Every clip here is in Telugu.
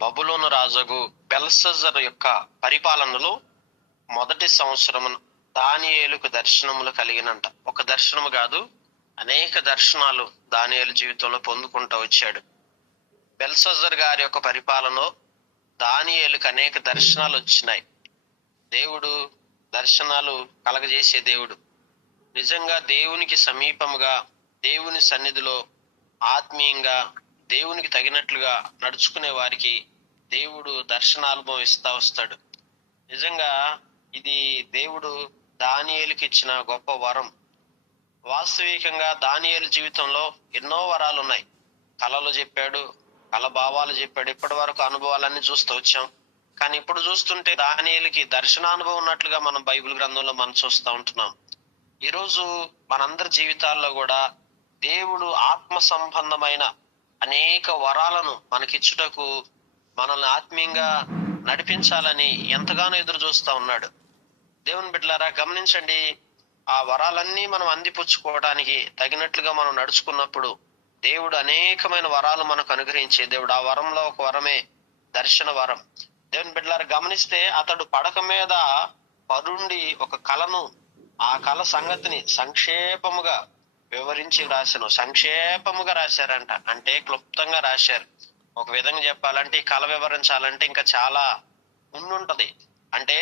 బబులోను రాజుగు బెల్షస్సరు యొక్క పరిపాలనలో మొదటి సంవత్సరము దానియేలుకు దర్శనములు కలిగినంట. ఒక దర్శనము కాదు, అనేక దర్శనాలు దానియేలు జీవితంలో పొందుకుంటూ వచ్చాడు. బెల్షస్సరు గారి యొక్క పరిపాలనలో దానియేలుకు అనేక దర్శనాలు వచ్చినాయి. దేవుడు దర్శనాలు కలగజేసే దేవుడు. నిజంగా దేవునికి సమీపముగా, దేవుని సన్నిధిలో ఆత్మీయంగా, దేవునికి తగినట్లుగా నడుచుకునే వారికి దేవుడు దర్శనానుభవం ఇస్తా వస్తాడు. నిజంగా ఇది దేవుడు దానియేలుకి ఇచ్చిన గొప్ప వరం. వాస్తవికంగా దానియేలు జీవితంలో ఎన్నో వరాలు ఉన్నాయి. కళలు చెప్పాడు, కళ భావాలు చెప్పాడు. ఇప్పటి వరకు అనుభవాలన్నీ చూస్తూ వచ్చాం. కానీ ఇప్పుడు చూస్తుంటే దానియేలుకి దర్శనానుభవం ఉన్నట్లుగా మనం బైబిల్ గ్రంథంలో మనం చూస్తూ ఉంటున్నాం. ఈరోజు మనందరి జీవితాల్లో కూడా దేవుడు ఆత్మ సంబంధమైన అనేక వరాలను మనకిచ్చుటకు, మనల్ని ఆత్మీయంగా నడిపించాలని ఎంతగానో ఎదురు చూస్తా ఉన్నాడు. దేవుని బిడ్డలారా, గమనించండి, ఆ వరాలన్నీ మనం అందిపుచ్చుకోవడానికి తగినట్లుగా మనం నడుచుకున్నప్పుడు దేవుడు అనేకమైన వరాలు మనకు అనుగ్రహించే దేవుడు. ఆ వరంలో ఒక వరమే దర్శన వరం. దేవుని బిడ్డలారా, గమనిస్తే అతడు పడక మీద పరుండి ఒక కళను, ఆ కళ సంగతిని సంక్షేపముగా వివరించి రాశాను. సంక్షేపముగా రాశారంట, అంటే క్లుప్తంగా రాశారు. ఒక విధంగా చెప్పాలంటే ఈ కళ వివరించాలంటే ఇంకా చాలా ఉండుంటది. అంటే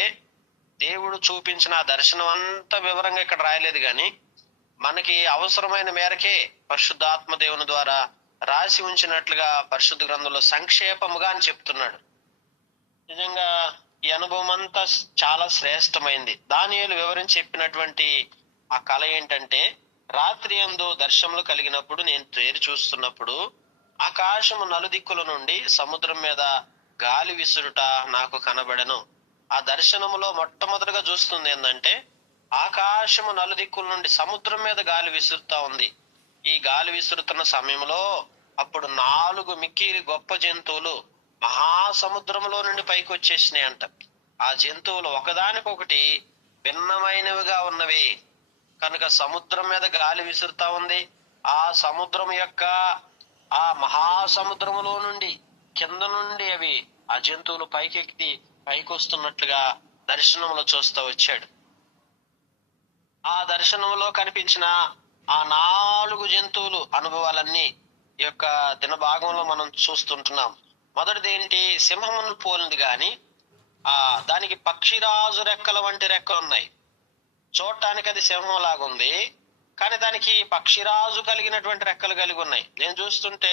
దేవుడు చూపించిన ఆ దర్శనం అంతా వివరంగా ఇక్కడ రాయలేదు, కానీ మనకి అవసరమైన మేరకే పరిశుద్ధాత్మ దేవుని ద్వారా రాసి ఉంచినట్లుగా పరిశుద్ధ గ్రంథంలో సంక్షేపముగా అని చెప్తున్నాడు. నిజంగా ఈ అనుభవం అంతా చాలా శ్రేష్టమైంది. దానియేలు వివరించి చెప్పినటువంటి ఆ కళ ఏంటంటే, రాత్రి యందు దర్శనములు కలిగినప్పుడు నేను తేరి చూస్తున్నప్పుడు ఆకాశము నలుదిక్కుల నుండి సముద్రం మీద గాలి విసురుట నాకు కనబడెను. ఆ దర్శనములో మొట్టమొదటిగా చూస్తుంది ఏంటంటే, ఆకాశము నలుదిక్కుల నుండి సముద్రం మీద గాలి విసురుతా ఉంది. ఈ గాలి విసురుతున్న సమయంలో అప్పుడు 4 మిక్కిలి గొప్ప జంతువులు మహాసముద్రంలో నుండి పైకి వచ్చేసినాయి అంట. ఆ జంతువులు ఒకదానికొకటి భిన్నమైనవిగా ఉన్నవి కనుక సముద్రం మీద గాలి విసురుతా ఉంది. ఆ సముద్రం యొక్క ఆ మహాసముద్రములో నుండి కింద నుండి అవి ఆ జంతువులు పైకి వస్తున్నట్లుగా దర్శనంలో చూస్తూ వచ్చాడు. ఆ దర్శనంలో కనిపించిన ఆ 4 జంతువులు అనుభవాలన్నీ ఈ యొక్క దినభాగంలో మనం చూస్తుంటున్నాం. మొదటిది ఏంటి? సింహమును పోలింది, గాని దానికి పక్షిరాజు రెక్కల వంటి రెక్కలు ఉన్నాయి. చూడటానికి అది సింహం లాగుంది, కానీ దానికి పక్షిరాజు కలిగినటువంటి రెక్కలు కలిగి ఉన్నాయి. నేను చూస్తుంటే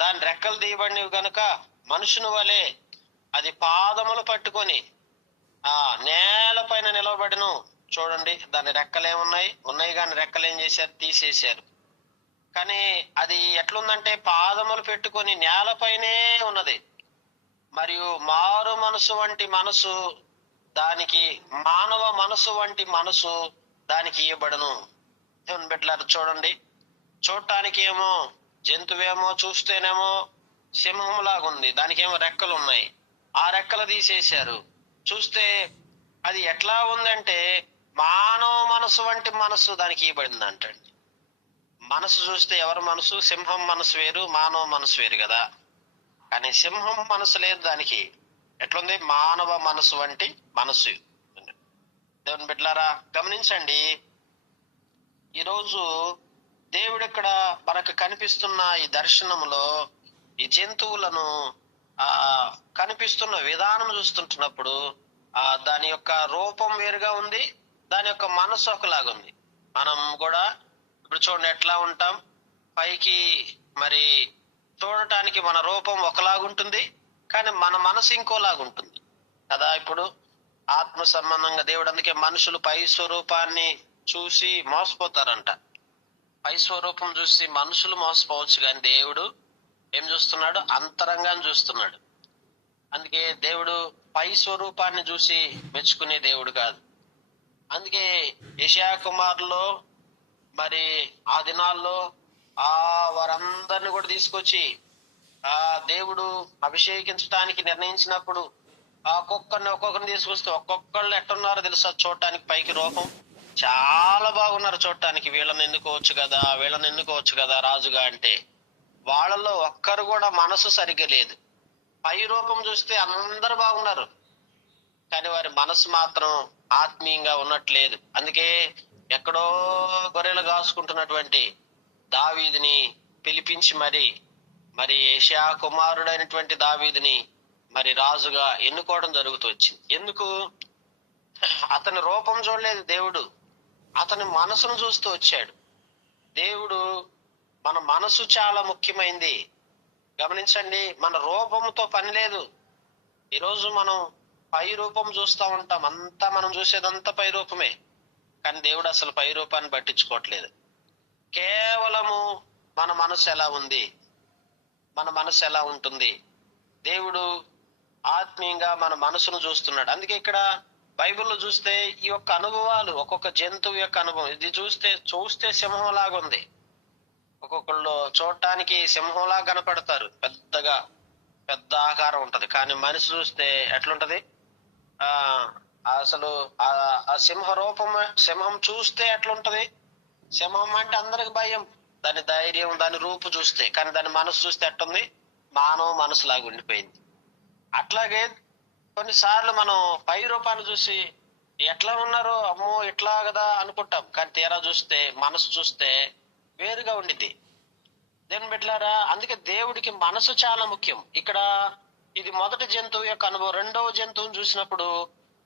దాని రెక్కలు తీయబడినవి కనుక మనుషుని వలె అది పాదములు పట్టుకొని ఆ నేల పైన నిలబడిను. చూడండి, దాని రెక్కలు ఉన్నాయి కానీ రెక్కలు ఏం చేశారు? తీసేశారు. కానీ అది ఎట్లుందంటే పాదములు పెట్టుకొని నేలపైనే ఉన్నది. మరియు మారు మనసు వంటి మనసు దానికి, మానవ మనసు వంటి మనసు దానికి ఇవ్వబడును. దేవుని బిడ్డలారా, చూడండి, చూడటానికి ఏమో జంతువేమో చూస్తేనేమో సింహం లాగుంది, దానికేమో రెక్కలు ఉన్నాయి. ఆ రెక్కలు తీసేశారు. చూస్తే అది ఎట్లా ఉందంటే మానవ మనసు వంటి మనసు దానికి ఇవ్వబడింది అంటండి. మనసు చూస్తే ఎవరి మనసు? సింహం మనసు వేరు, మానవ మనసు వేరు కదా. కానీ సింహం మనసు లేదు దానికి. ఎట్లుంది? మానవ మనసు వంటి మనసు. దేవుని బిడ్డలారా, గమనించండి, ఈరోజు దేవుడు ఇక్కడ మనకు కనిపిస్తున్న ఈ దర్శనములో ఈ జంతువులను కనిపిస్తున్న విధానం చూస్తుంటున్నప్పుడు దాని యొక్క రూపం వేరుగా ఉంది, దాని యొక్క మనసు ఒకలాగుంది. మనం కూడా ఇప్పుడు చూడండి ఎట్లా ఉంటాం, పైకి మరి చూడటానికి మన రూపం ఒకలాగుంటుంది, కానీ మన మనసు ఇంకోలాగుంటుంది కదా. ఇప్పుడు ఆత్మ సంబంధంగా దేవుడు, అందుకే మనుషులు పై స్వరూపాన్ని చూసి మోసపోతారంట. పై స్వరూపం చూసి మనుషులు మోసపోవచ్చు, కానీ దేవుడు ఏం చూస్తున్నాడు? అంతరంగాన్ని చూస్తున్నాడు. అందుకే దేవుడు పై స్వరూపాన్ని చూసి మెచ్చుకునే దేవుడు కాదు. అందుకే యెషయా కుమారులో మరి ఆ దినాల్లో వారందరిని కూడా తీసుకొచ్చి దేవుడు అభిషేకించడానికి నిర్ణయించినప్పుడు ఒక్కొక్కరిని తీసుకొస్తే ఒక్కొక్కళ్ళు ఎట్టున్నారో తెలుసా? చూడటానికి పైకి రూపం చాలా బాగున్నారు చూడటానికి. వీళ్ళని ఎన్నుకోవచ్చు కదా రాజుగా అంటే, వాళ్ళలో ఒక్కరు కూడా మనసు సరిగ్గా లేదు. పై రూపం చూస్తే అందరు బాగున్నారు, కానీ వారి మనసు మాత్రం ఆత్మీయంగా ఉన్నట్లేదు. అందుకే ఎక్కడో గొర్రెలు కాసుకుంటున్నటువంటి దావీదుని పిలిపించి మరి యెషయా కుమారుడైనటువంటి దావీదుని మరి రాజుగా ఎన్నుకోవడం జరుగుతూ వచ్చింది. ఎందుకు? అతని రూపం చూడలేదు దేవుడు, అతని మనసును చూస్తూ వచ్చాడు. దేవుడు మన మనసు చాలా ముఖ్యమైంది. గమనించండి, మన రూపంతో పని లేదు. ఈరోజు మనం పై రూపం చూస్తూ ఉంటాం, అంతా మనం చూసేదంతా పై రూపమే, కానీ దేవుడు అసలు పై రూపాన్ని పట్టించుకోవట్లేదు. కేవలము మన మనసు ఎలా ఉంది, మన మనసు ఎలా ఉంటుంది, దేవుడు ఆత్మీయంగా మన మనసును చూస్తున్నాడు. అందుకే ఇక్కడ బైబిల్లో చూస్తే ఈ యొక్క అనుభవాలు, ఒక్కొక్క జంతువు యొక్క అనుభవం, ఇది చూస్తే సింహం లాగా ఉంది. ఒక్కొక్కళ్ళు చూడటానికి సింహంలా కనపడతారు, పెద్ద ఆకారం ఉంటది, కానీ మనిషి చూస్తే ఎట్లుంటది? అసలు ఆ సింహం చూస్తే ఎట్లుంటది? సింహం అంటే అందరికి భయం, దాని ధైర్యం, దాని రూపు చూస్తే. కానీ దాని మనసు చూస్తే ఎట్టుంది? మానవ మనసులాగా ఉండిపోయింది. అట్లాగే కొన్నిసార్లు మనం పై రూపాన్ని చూసి ఎట్లా ఉన్నారో, అమ్మో ఇట్లా కదా అనుకుంటాం, కానీ తీరా చూస్తే మనసు చూస్తే వేరుగా ఉండిద్ది. దేని బిడ్డలారా, అందుకే దేవుడికి మనసు చాలా ముఖ్యం. ఇక్కడ ఇది మొదటి జంతువు యొక్క అనుభవం. రెండవ జంతువుని చూసినప్పుడు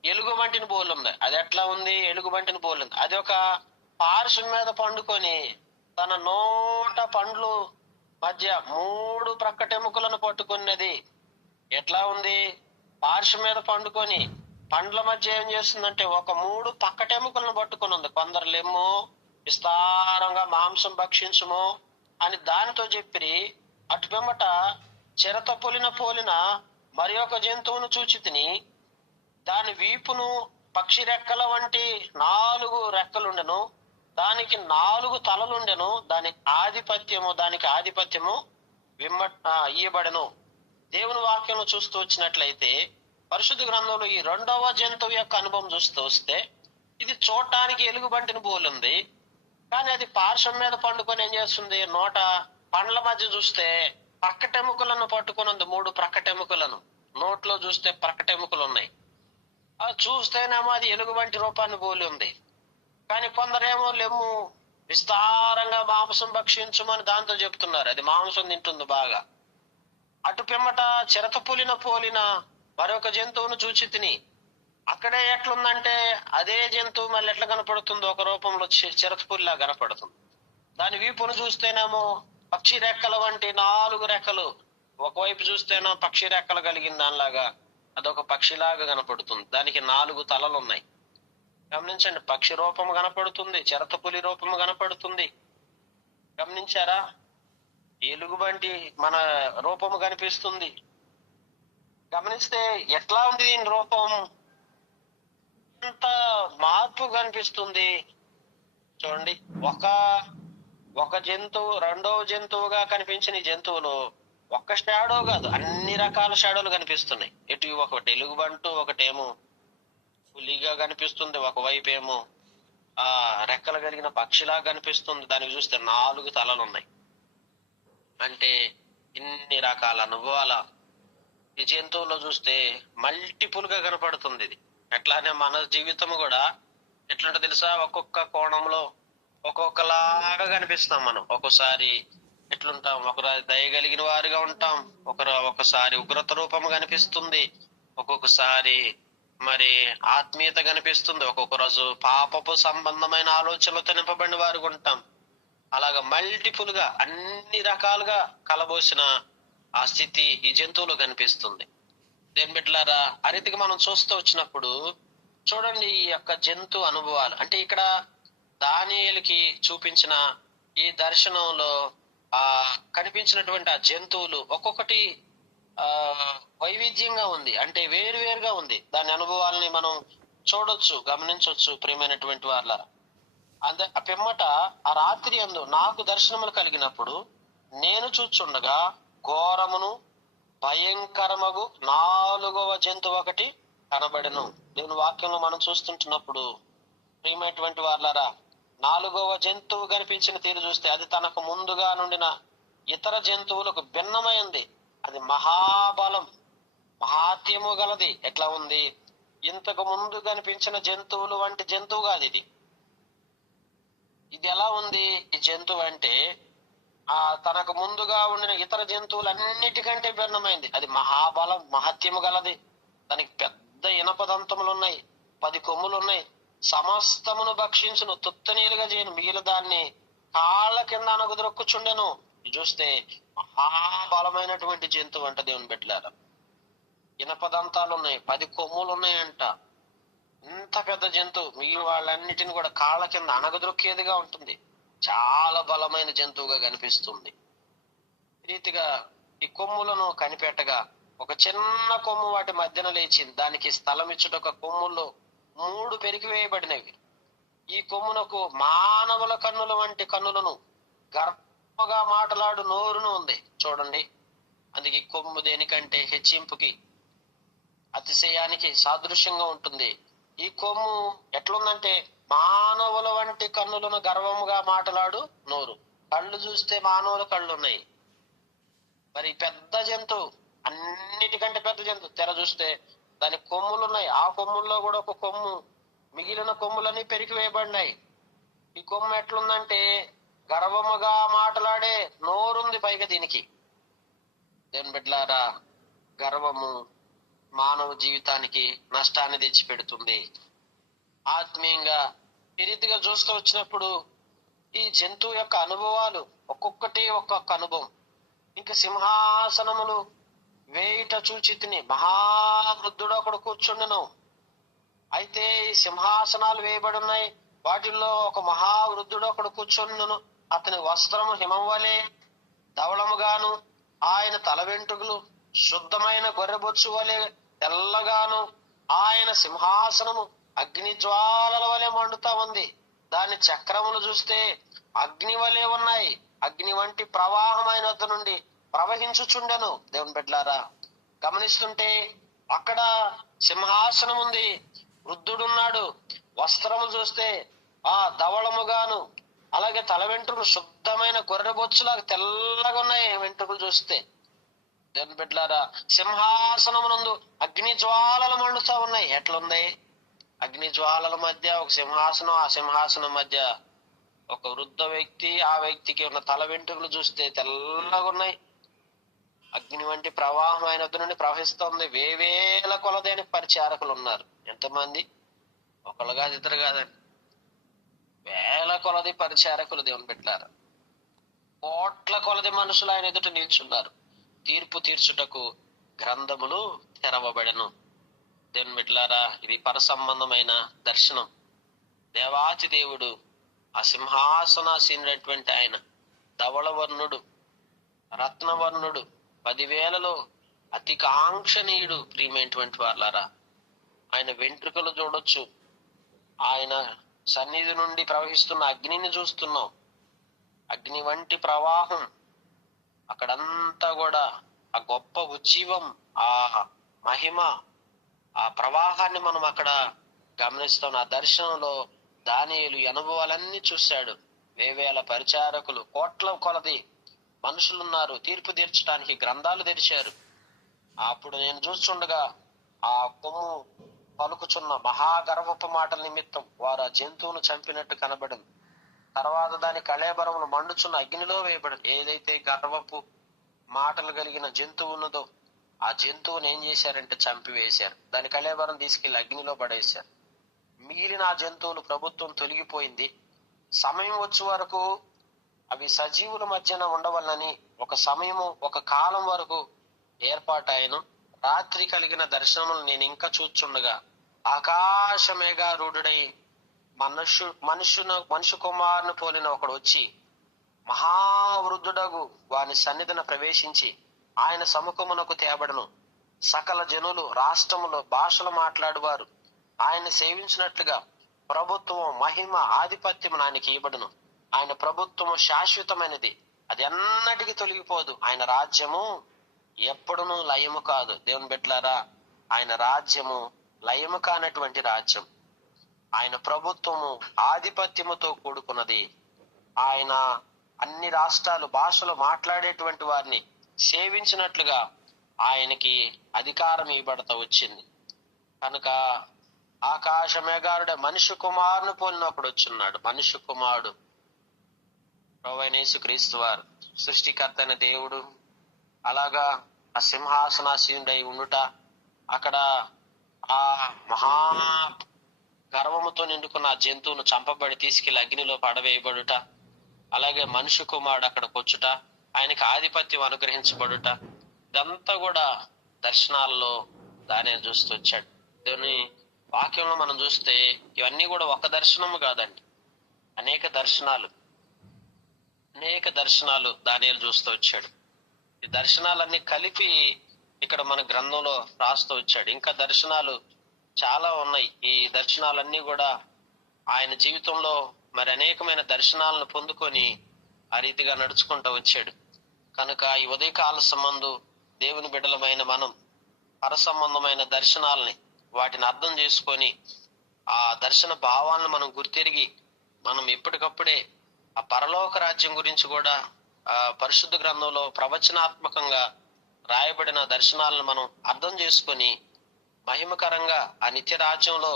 ఎలుగుబంటిని పోలుంది. అది ఎట్లా ఉంది? ఎలుగుబంటిని పోలుంది. అది ఒక పార్శ్వం మీద పండుకొని తన నోట పండ్లు మధ్య 3 ప్రక్కటెముకలను పట్టుకున్నది. ఎట్లా ఉంది? పార్శ్వం మీద పండుకొని పండ్ల మధ్య ఏం చేస్తుందంటే ఒక 3 పక్కటెముకలను పట్టుకొని ఉంది. కొందరు లెమ్ము, విస్తారంగా మాంసం భక్షించుము అని దానితో చెప్పి, అటు పిమ్మట చిరత పోలిన మరి ఒక జంతువును చూచి తిని, దాని వీపును పక్షి రెక్కల వంటి 4 రెక్కలుండెను, దానికి 4 తలలుండెను, దానికి ఆధిపత్యము ఇయ్యబడెను. దేవుని వాక్యం చూస్తూ వచ్చినట్లయితే పరిశుద్ధ గ్రంథంలో ఈ రెండవ జంతువు యొక్క అనుభవం చూస్తూ వస్తే ఇది చూడటానికి ఎలుగుబంటిని పోలుంది, కానీ అది పార్శ్వం మీద పండుకొని ఏం చేస్తుంది? నోట పండ్ల మధ్య చూస్తే ప్రక్కటెముకలను పట్టుకొని ఉంది. 3 ప్రక్కటెముకలను. నోట్లో చూస్తే ప్రక్కటెముకలు ఉన్నాయి. అది చూస్తేనేమో అది ఎలుగుబంటి రూపాన్ని పోలి ఉంది. కానీ కొందరేమో లెమ్ము, విస్తారంగా మాంసం భక్షించమని దాంతో చెప్తున్నారు. అది మాంసం తింటుంది బాగా. అటు పిమ్మట చిరత పోలిన మరొక జంతువును చూచి తిని, అక్కడే ఎట్లుందంటే అదే జంతువు మళ్ళీ ఎట్లా కనపడుతుందో ఒక రూపంలో చిరతపులిలా కనపడుతుంది. దాని వీపును చూస్తేనేమో పక్షి రెక్కల వంటి 4 రెక్కలు, ఒకవైపు చూస్తేనో పక్షి రెక్కలు కలిగిన దానిలాగా అదొక పక్షిలాగా కనపడుతుంది. దానికి 4 తలలు ఉన్నాయి. గమనించండి, పక్షి రూపము కనపడుతుంది, చిరతపులి రూపము కనపడుతుంది. గమనించారా? ఎలుగుబంటి మన రూపము కనిపిస్తుంది. గమనిస్తే ఎట్లా ఉంది దీని రూపం? ఎంత మార్పు కనిపిస్తుంది చూడండి. ఒక జంతువు రెండవ జంతువుగా కనిపించిన ఈ జంతువులు ఒక్క షాడో కాదు, అన్ని రకాల షాడోలు కనిపిస్తున్నాయి. ఇటు ఒకటి ఎలుగుబంటు, ఒకటేమో పులిగా కనిపిస్తుంది, ఒకవైపు ఏమో రెక్కలు కలిగిన పక్షిలా కనిపిస్తుంది. దానికి చూస్తే 4 తలలు ఉన్నాయి. అంటే ఇన్ని రకాల అనుభవాల ఈ జంతువులో చూస్తే మల్టిపుల్ గా కనపడుతుంది ఇది. అట్లానే మన జీవితం కూడా ఎట్లుంటో తెలుసా? ఒక్కొక్క కోణంలో ఒక్కొక్కలాగా కనిపిస్తాం మనం. ఒక్కోసారి ఎట్లుంటాం? ఒకసారి దయగలిగిన వారిగా ఉంటాం, ఒకసారి ఉగ్రత రూపం కనిపిస్తుంది, ఒక్కొక్కసారి మరి ఆత్మీయత కనిపిస్తుంది, ఒక్కొక్క రోజు పాపపు సంబంధమైన ఆలోచనలతో నింపబడిన వారుగా ఉంటాం. అలాగా మల్టిపుల్ గా అన్ని రకాలుగా కలబోసిన ఆ స్థితి ఈ జంతువులో కనిపిస్తుంది. దేని బిడ్డలారా, ఆ రీతికి మనం చూస్తూ వచ్చినప్పుడు చూడండి ఈ యొక్క జంతు అనుభవాలు. అంటే ఇక్కడ దానియేలుకి చూపించిన ఈ దర్శనంలో కనిపించినటువంటి ఆ జంతువులు ఒక్కొక్కటి వైవిధ్యంగా ఉంది, అంటే వేరువేరుగా ఉంది. దాని అనుభవాలని మనం చూడొచ్చు, గమనించవచ్చు. ప్రియమైనటువంటి వాళ్ళ ఆ పిమ్మట ఆ రాత్రి యందు నాకు దర్శనములు కలిగినప్పుడు నేను చూచుండగా ఘోరమును భయంకరమగు 4వ జంతువు ఒకటి కనబడెను. దేవుని వాక్యంలో మనం చూస్తుంటున్నప్పుడు ప్రియమైనటువంటి వాళ్ళారా, 4వ జంతువు కనిపించిన తీరు చూస్తే అది తనకు ముందుగా నుండిన ఇతర జంతువులకు భిన్నమైంది. అది మహాబలం, మహాత్యము గలది. ఎట్లా ఉంది? ఇంతకు ముందు కనిపించిన జంతువులు వంటి జంతువు కాదు ఇది. ఇది ఎలా ఉంది? ఈ జంతువు అంటే తనకు ముందుగా ఉండిన ఇతర జంతువులన్నిటికంటే భిన్నమైంది. అది మహాబలం, మహత్యము గలది. దానికి పెద్ద ఇనపదంతములు ఉన్నాయి, 10 కొమ్ములు ఉన్నాయి. సమస్తమును భక్షించును, తుత్తనీలుగా చేయను, మిగిలిన దాన్ని కాళ్ళ కింద అనగుదొక్కుచుండెను. చూస్తే మహాబలమైనటువంటి జంతువు అంట దేవుని బిడ్డలారా. ఇనపదంతాలు ఉన్నాయి, 10 కొమ్ములు ఉన్నాయంట. ఇంత పెద్ద జంతువు మిగిలిన వాళ్ళన్నిటిని కూడా కాళ్ళ కింద అనగదొక్కేదిగా ఉంటుంది. చాలా బలమైన జంతువుగా కనిపిస్తుంది. రీతిగా ఈ కొమ్ములను కనిపెట్టగా ఒక చిన్న కొమ్ము వాటి మధ్యన లేచింది. దానికి స్థలం ఇచ్చుటొక కొమ్ముల్లో 3 పెరికివేయబడినవి. ఈ కొమ్మునకు మానవుల కన్నుల వంటి కన్నులను, గర్భగా మాటలాడు నోరును ఉంది. చూడండి, అందుకే ఈ కొమ్ము దేనికంటే హెచ్చింపుకి, అతిశయానికి సాదృశ్యంగా ఉంటుంది. ఈ కొమ్ము ఎట్లుందంటే మానవుల వంటి కన్నులను, గర్వముగా మాటలాడు నోరు. కళ్ళు చూస్తే మానవుల కళ్ళు ఉన్నాయి. మరి పెద్ద జంతువు, అన్నిటికంటే పెద్ద జంతువు, తెర చూస్తే దాని కొమ్ములు ఉన్నాయి. ఆ కొమ్ముల్లో కూడా ఒక కొమ్ము, మిగిలిన కొమ్ములన్నీ పెరికివేయబడినాయి. ఈ కొమ్ము ఎట్లుందంటే గర్వముగా మాటలాడే నోరుంది పైగా దీనికి. దేవుని బిడ్డలారా, గర్వము మానవ జీవితానికి నష్టాన్ని తెచ్చిపెడుతుంది. ఆత్మీయంగా ఈ రీతిగా చూస్తూ వచ్చినప్పుడు ఈ జంతువు యొక్క అనుభవాలు ఒక్కొక్కటి ఒక్కొక్క అనుభవం. ఇంకా సింహాసనములు వేయుట చూచితిని, మహావృద్ధుడు ఒకడు కూర్చుండెను. అయితే ఈ సింహాసనాలు వేయబడి ఉన్నాయి, వాటిల్లో ఒక మహావృద్ధుడు ఒకడు కూర్చుండెను. అతని వస్త్రము హిమం వలె ధవళముగాను, ఆయన తల వెంట్రుకలు శుద్ధమైన గొర్రెబొచ్చు వలె తెల్లగాను, ఆయన సింహాసనము అగ్ని జ్వాలల వలె మండుతా ఉంది. దాని చక్రములు చూస్తే అగ్ని వలె ఉన్నాయి. అగ్ని వంటి ప్రవాహమైన వద్ద నుండి ప్రవహించుచుండెను. దేవుని బిడ్డలారా, గమనిస్తుంటే అక్కడ సింహాసనం ఉంది, వృద్ధుడున్నాడు. వస్త్రములు చూస్తే ధవళముగాను, అలాగే తల వెంట్రుకలు శుద్ధమైన గొర్రె బొచ్చులాగా తెల్లగా ఉన్నాయి వెంట్రుకలు చూస్తే. దేవుని బిడ్డలారా, సింహాసనమునందు అగ్ని జ్వాలలు మండుతా ఉన్నాయి. ఎట్లుంది? అగ్ని జ్వాలల మధ్య ఒక సింహాసనం, ఆ సింహాసనం మధ్య ఒక వృద్ధ వ్యక్తి, ఆ వ్యక్తికి ఉన్న తల వెంట్రుకలు చూస్తే తెల్లగా ఉన్నాయి. అగ్ని వంటి ప్రవాహం ఆయన వద్ద నుండి ప్రవహిస్తుంది. వేవేల కొలదైన పరిచారకులు ఉన్నారు. ఎంతమంది? ఒకళ్ళు కాదు, ఇద్దరు కాదండి, వేల కొలది పరిచారకులు దేవుని బిడ్డలారా. కోట్ల కొలది మనుషులు ఆయన ఎదుట నిల్చున్నారు. తీర్పు తీర్చుటకు గ్రంథములు తెరవబడెను. దేవుని బిడ్డలారా, ఇది పరసంబంధమైన దర్శనం. దేవాతి దేవుడు, ఆ సింహాసనాసీనుడైనటువంటి ఆయన ధవళవర్ణుడు, రత్నవర్ణుడు, 10,000లో అతి కాంక్షణీయుడు. ప్రియమైనటువంటి వాళ్ళారా, ఆయన వెంట్రుకలు చూడొచ్చు. ఆయన సన్నిధి నుండి ప్రవహిస్తున్న అగ్నిని చూస్తున్నాం. అగ్ని వంటి ప్రవాహం అక్కడంతా కూడా, ఆ గొప్ప ఉజ్జీవం, ఆ మహిమ, ఆ ప్రవాహాన్ని మనం అక్కడ గమనిస్తాం. ఆ దర్శనంలో దానియేలు అనుభవాలన్నీ చూశాడు. వేవేల పరిచారకులు, కోట్ల కొలది మనుషులున్నారు. తీర్పు తీర్చడానికి గ్రంథాలు తెరిచారు. అప్పుడు నేను చూస్తుండగా ఆ కొమ్ము పలుకుచున్న మహాగర్వపు మాటల నిమిత్తం వారు ఆ జంతువును చంపినట్టు కనబడింది. తర్వాత దాని కళేబరమును మండుచున్న అగ్నిలో వేయబడింది. ఏదైతే గర్వపు మాటలు కలిగిన జంతువు ఉన్నదో ఆ జంతువుని ఏం చేశారంటే చంపివేశారు. దాని కళేబరం తీసుకెళ్లి అగ్నిలో పడేశారు. మిగిలిన ఆ జంతువులు ప్రభుత్వం తొలగిపోయింది. సమయం వచ్చే వరకు అవి సజీవుల మధ్యన ఉండవలనని ఒక సమయము, ఒక కాలం వరకు ఏర్పాటాయను. రాత్రి కలిగిన దర్శనములు నేను ఇంకా చూచుండగా ఆకాశ మేఘారూఢుడై మనుషు కుమారుని పోలిన ఒకడు వచ్చి మహావృద్ధుడగు వాని సన్నిధిన ప్రవేశించి ఆయన సముఖమునకు తేబడను. సకల జనులు, రాష్ట్రములు, భాషలు మాట్లాడువారు ఆయన సేవించినట్లుగా ప్రభుత్వము, మహిమ, ఆధిపత్యము ఆయనకి ఇవ్వబడును. ఆయన ప్రభుత్వము శాశ్వతమైనది, అది ఎన్నటికీ తొలగిపోదు. ఆయన రాజ్యము ఎప్పుడునూ లయము కాదు. దేవుని బిడ్డలారా, ఆయన రాజ్యము లయము కానటువంటి రాజ్యం. ఆయన ప్రభుత్వము ఆధిపత్యముతో కూడుకున్నది. ఆయన అన్ని రాష్ట్రాలు, భాషలు మాట్లాడేటువంటి వారిని సేవించినట్లుగా ఆయనకి అధికారం ఇవ్వబడతా వచ్చింది. కనుక ఆకాశ మేఘారుడే మనిషి కుమారుని పోలినప్పుడు వచ్చున్నాడు. మనిషి కుమారుడు ప్రభువైన యేసుక్రీస్తు వారు సృష్టికర్త అయిన దేవుడు అలాగా ఆ సింహాసనాసీనుడై ఉండుట, అక్కడ ఆ మహా గర్వముతో నిండుకున్న ఆ జంతువును చంపబడి తీసుకెళ్లి అగ్నిలో పడవేయబడుట, అలాగే మనిషి కుమారుడు అక్కడికి వచ్చుట, ఆయనకి ఆధిపత్యం అనుగ్రహించబడుట, ఇదంతా కూడా దర్శనాల్లో దానియేలు చూస్తూ వచ్చాడు. దేవుని వాక్యంలో మనం చూస్తే ఇవన్నీ కూడా ఒక దర్శనము కాదండి, అనేక దర్శనాలు దానియేలు చూస్తూ వచ్చాడు. ఈ దర్శనాలన్నీ కలిపి ఇక్కడ మన గ్రంథంలో రాస్తూ వచ్చాడు. ఇంకా దర్శనాలు చాలా ఉన్నాయి. ఈ దర్శనాలన్నీ కూడా ఆయన జీవితంలో మరి అనేకమైన దర్శనాలను పొందుకొని ఆ రీతిగా నడుచుకుంటూ వచ్చాడు. కనుక ఈ ఉదయకాల సంబంధు దేవుని బిడ్డలమైన మనం పరసంబంధమైన దర్శనాలని వాటిని అర్థం చేసుకొని ఆ దర్శన భావాలను మనం గుర్తిరిగి మనం ఎప్పటికప్పుడే ఆ పరలోక రాజ్యం గురించి కూడా ఆ పరిశుద్ధ గ్రంథంలో ప్రవచనాత్మకంగా రాయబడిన దర్శనాలను మనం అర్థం చేసుకొని మహిమకరంగా ఆ నిత్య రాజ్యంలో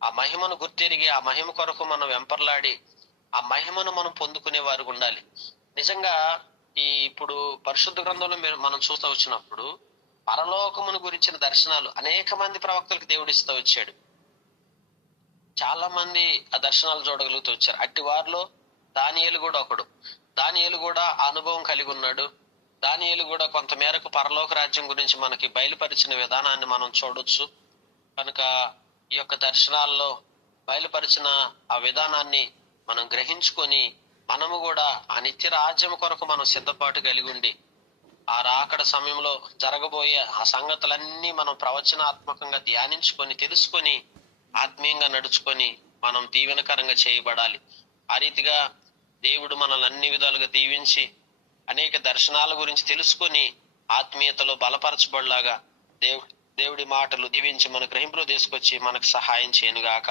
ఆ మహిమను గుర్తిరిగి ఆ మహిమ కొరకు మనం వెంపర్లాడి ఆ మహిమను మనం పొందుకునే వారు ఉండాలి. నిజంగా ఈ ఇప్పుడు పరిశుద్ధ గ్రంథంలో మనం చూస్తూ వచ్చినప్పుడు పరలోకమును గురించిన దర్శనాలు అనేక మంది ప్రవక్తలకు దేవుడు ఇస్తూ వచ్చాడు. చాలా మంది ఆ దర్శనాలు చూడగలుగుతూ వచ్చారు. అట్టి వారిలో దానియేలు కూడా ఒకడు. దానియేలు కూడా అనుభవం కలిగి ఉన్నాడు. దానియేలు కూడా కొంత మేరకు పరలోక రాజ్యం గురించి మనకి బయలుపరిచిన విధానాన్ని మనం చూడొచ్చు. కనుక ఈ యొక్క దర్శనాల్లో బయలుపరిచిన ఆ విధానాన్ని మనం గ్రహించుకొని మనము కూడా ఆ నిత్య రాజ్యం కొరకు మనం సిద్ధపాటు కలిగి ఉండి ఆ రాకడ సమయంలో జరగబోయే ఆ సంగతులన్నీ మనం ప్రవచనాత్మకంగా ధ్యానించుకొని తెలుసుకొని ఆత్మీయంగా నడుచుకొని మనం దీవెనకరంగా చేయబడాలి. ఆ రీతిగా దేవుడు మనల్ని అన్ని విధాలుగా దీవించి అనేక దర్శనాల గురించి తెలుసుకొని ఆత్మీయతలో బలపరచబడలాగా దేవుడి మాటలు దీవించి మన గ్రహింపులో తీసుకొచ్చి మనకు సహాయం చేయనుగాక.